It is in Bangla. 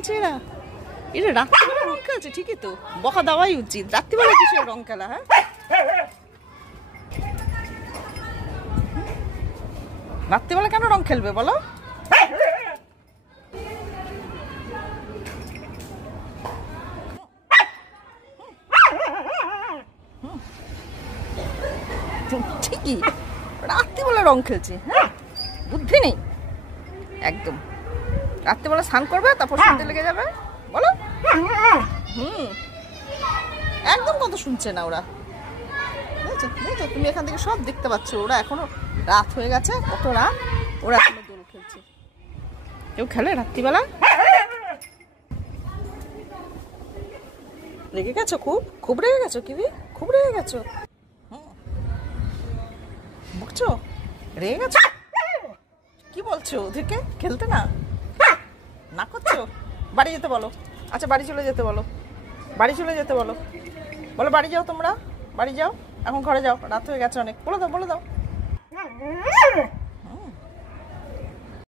খেলছে এরা? এরা রাত্রিবেলা রং খেলছে ঠিকই তো, বকা দেওয়াই উচিত। রাত্রিবেলা কিসের রং খেলা? হ্যাঁ, রাত্রিবেলা কেন রং খেলবে বলো? ঠিকই রাত্রিবেলা রং খেলছে। হ্যাঁ, বুদ্ধি নেই একদম। রাত্রিবেলা স্নান করবে, তারপর শুনতে লেগে যাবে বলো। একদম কথা শুনছে না ওরা। বুঝছো, তুমি এখান থেকে সব দেখতে পাচ্ছ। ওরা এখনো রাত হয়ে গেছে, কত রাত, ওরা এখনো দোল খেলছে। কেউ খেলে রাত্রিবেলা? রেগে গেছো? খুব রেগে গেছো? কিবি খুব রেগে গেছো? বকছো? রেগে গেছো? কি বলছো ওদেরকে খেলতে না করছো? বাড়ি যেতে বলো। আচ্ছা, বাড়ি চলে যেতে বলো। বাড়ি চলে যেতে বলো। বলো বাড়ি যাও, তোমরা বাড়ি যাও, এখন ঘরে যাও, রাত হয়ে গেছে অনেক। বলে দাও।